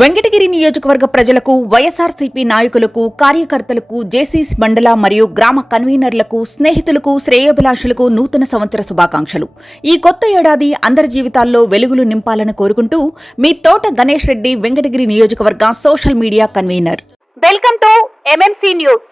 వెంకటగిరి నియోజకవర్గ ప్రజలకు, వైఎస్ఆర్సీపీ నాయకులకు, కార్యకర్తలకు, జేసీస్ మండల మరియు గ్రామ కన్వీనర్లకు, స్నేహితులకు, శ్రేయోభిలాషులకు నూతన సంవత్సర శుభాకాంక్షలు. ఈ కొత్త ఏడాది అందరి జీవితాల్లో వెలుగులు నింపాలని కోరుకుంటూ మీ తోట గణేష్ రెడ్డి, వెంకటగిరి నియోజకవర్గ social media convener. Welcome to MMC news.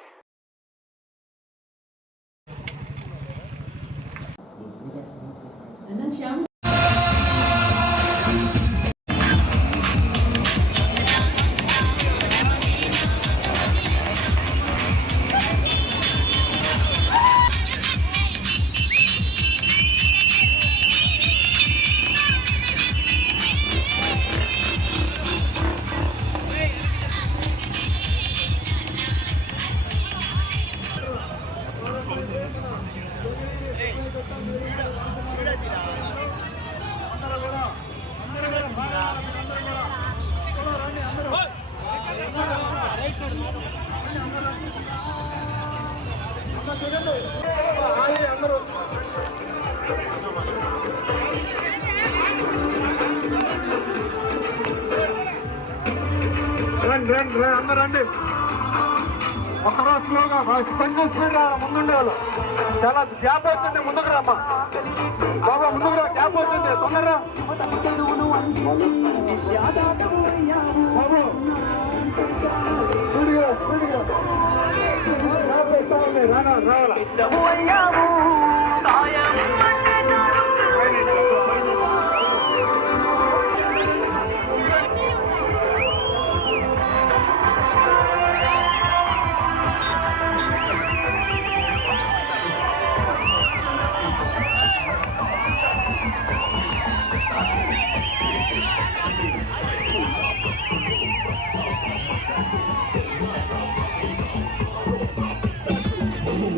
అందరండి ఒకరో స్లోగా కొంచెం స్పీడ్ రా, ముందుండే వాళ్ళు చాలా గ్యాప్ అవుతుంది. ముందుకు రామ్మా బాబా, ముందుకు రా, గ్యాప్ అవుతుంది, తొందరరా బాబు, స్పీడ్గా స్పీడ్గా గ్యాప్ అవుతా ఉంది. రావాలా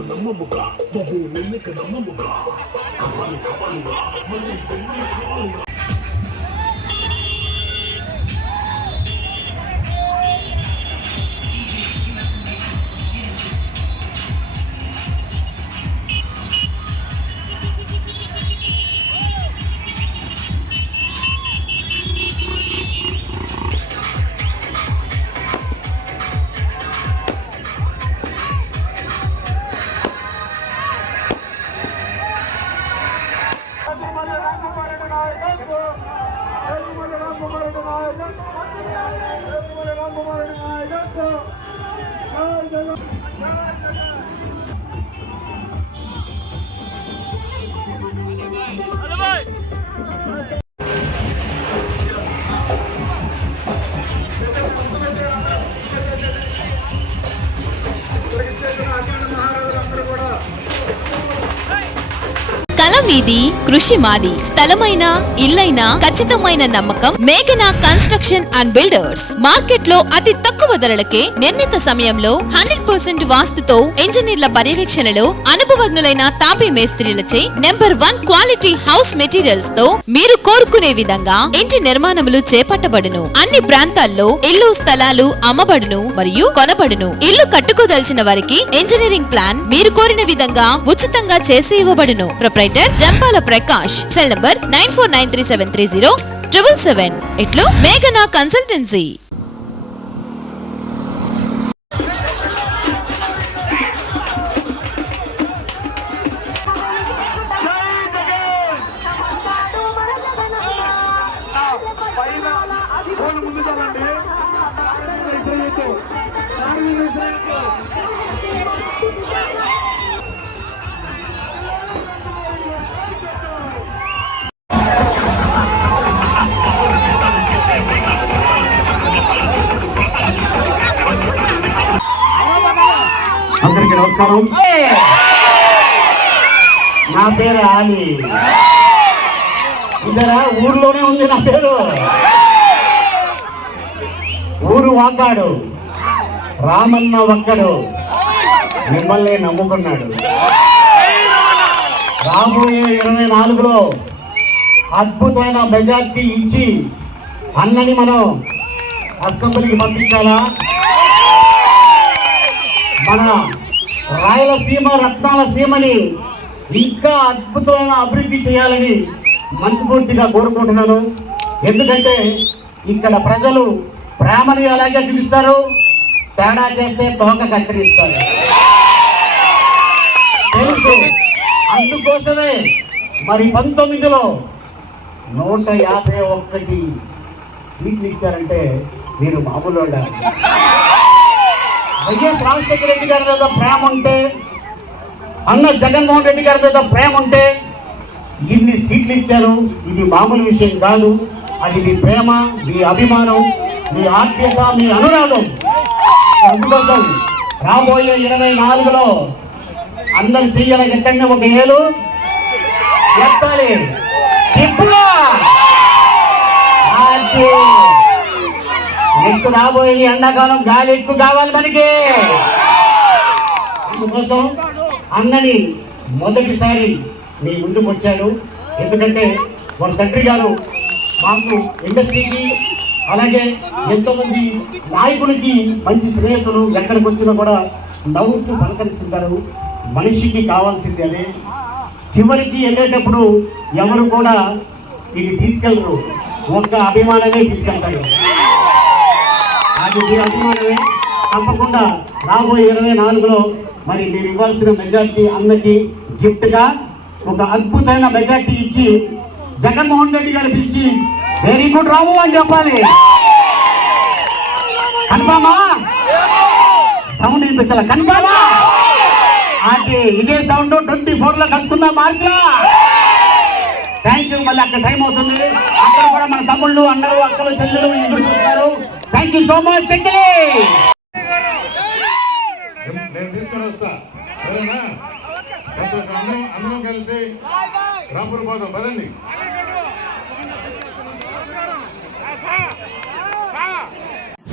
నమ్మముగా బాబు, నిన్నక నమ్మముగా కావాలి కావాలిగా మళ్ళీ మీది కృషి మాది. స్థలమైన ఇల్లైనా ఖచ్చితమైన నమ్మకం మేఘనా కన్స్ట్రక్షన్ అండ్ బిల్డర్స్. మార్కెట్ లో అతి తక్కువ ధరలకే నిర్ణీత సమయంలో 100% వాస్తుతో ఇంజనీర్ల పర్యవేక్షణలో అనుభవజ్ఞులైన తాపీ మేస్త్రీలచే నెంబర్ 1 క్వాలిటీ హౌస్ మెటీరియల్స్ తో మీరు కోరుకునే విధంగా ఇంటి నిర్మాణములు చేపట్టబడును. అన్ని ప్రాంతాల్లో ఇల్లు స్థలాలు అమ్మబడును మరియు కొనబడును. ఇల్లు కట్టుకోదలిచిన వారికి ఇంజనీరింగ్ ప్లాన్ మీరు కోరిన విధంగా ఉచితంగా చేసి ఇవ్వబడును. Proprietor Jampala Prakash. Cell number 9493730777. ఇట్లు మేఘనా కన్సల్టెన్సీ. అందరికీ నమస్కారం. నా పేరు ఆలి. ఇక్కడ ఊర్లోనే ఉంది నా పేరు. ఊరు వాకాడు, రామన్న ఒక్కడు మిమ్మల్ని నమ్ముకున్నాడు. రాబోయే 24లో అద్భుతమైన మెజార్టీ ఇచ్చి అన్నని మనం అసెంబ్లీకి పంపించాలా? మన రాయలసీమ రత్నాల సీమని ఇంకా అద్భుతమైన అభివృద్ధి చేయాలని మనస్ఫూర్తిగా కోరుకుంటున్నాను. ఎందుకంటే ఇక్కడ ప్రజలు ప్రేమని అలాగే చూపిస్తారు, తేడా చేస్తే తోక కత్తిరిస్తారు. తెలుసు. అందుకోసమే మరి 19లో 151 సీట్లు ఇచ్చారంటే మీరు మామూలు ఉండాలి. వైఎస్ రాజశేఖర రెడ్డి గారి మీద ప్రేమ ఉంటే, అన్న జగన్మోహన్ రెడ్డి గారి మీద ప్రేమ ఉంటే ఇన్ని సీట్లు ఇచ్చారు. ఇది మామూలు విషయం కాదు. అది మీ ప్రేమ, మీ అభిమానం, మీ ఆత్మీయత, మీ అనురాగం. అందుకోసం రాబోయే 24లో అందరు చెయ్యాల గట్టంగా ఒక ఏలు ఎత్తాలి. ఇప్పుడు ఎక్కువ రాబోయే ఎండాకాలం గాలి ఎక్కువ కావాలి మనకి. అందుకోసం అన్నని మొదటిసారి మీ ముందుకు వచ్చాడు. ఎందుకంటే వాళ్ళ తండ్రి గారు మాకు ఇండస్ట్రీకి అలాగే ఎంతోమంది నాయకులకి మంచి స్నేహితులు. ఎక్కడికి వచ్చినా కూడా నవ్వుతూ పలకరిస్తుంటారు. మనిషికి కావాల్సింది అదే. చివరికి వెళ్ళేటప్పుడు ఎవరు కూడా ఇది తీసుకెళ్ళరు, ఒక్క అభిమానమే తీసుకెళ్తారు. అది మీ అభిమానమే. తప్పకుండా రాబోయే 24లో మరి మీరు ఇవ్వాల్సిన మెజార్టీ అన్నకి గిఫ్ట్గా ఒక అద్భుతమైన మెజార్టీ ఇచ్చి జగన్మోహన్ రెడ్డి గారు పిలిచి వెరీ గుడ్ రాము అని చెప్పాలి. కన్ఫామా? సౌండ్ వినిపించాల. కన్ఫామా? అది ఇదే సౌండ్ 24లో కలుసుకుందాం మార్చిలో. Thank you. మళ్ళీ అక్కడ టైం అవుతుంది. అక్కడ కూడా మన తమ్ముళ్ళు, అన్నలు, అక్కలు, చెల్లెలు ఎదురు చూస్తారు. Thank you so much. నేను తీసుకొని వస్తా, సరేనా? అందరం కలిసి రాపులు పోదాం పదండి.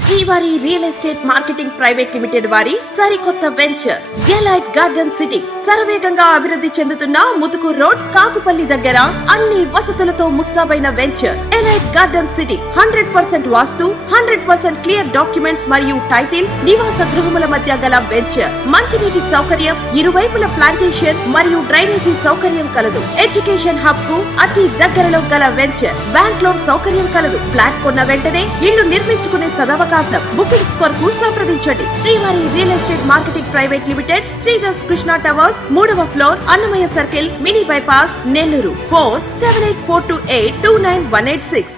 శ్రీవారి real estate marketing private limited వారి సరికొత్త వెంచర్ ఎలైట్ గార్డెన్ సిటీ శరవేగంగా అభివృద్ధి చెందుతున్న ముతుకూర్ రోడ్, కాకుపల్లి దగ్గర అన్ని వసతులతో ముస్తాబైన వెంచర్ ఎలైట్ గార్డెన్ సిటీ. 100% వాస్తు, 100% క్లియర్ డాక్యుమెంట్స్ మరియు టైటిల్, నివాస గృహముల మధ్య గల వెంచర్. మంచినీటి సౌకర్యం, ఇరువైపుల ప్లాంటేషన్ మరియు డ్రైనేజీ సౌకర్యం కలదు. ఎడ్యుకేషన్ హబ్ కు అతి దగ్గరలో గల వెంచర్. బ్యాంక్ లోన్ సౌకర్యం కలదు. ఫ్లాట్ కొన్న వెంటనే ఇల్లు నిర్మించుకునే సదవకాశం. బుకింగ్స్ కొరకు సంప్రదించండి. Srivari real estate marketing private limited, Sridhar's Krishna towers, 3వ floor, Annamayya circle, mini bypass, Nellore. Phone 7842829186.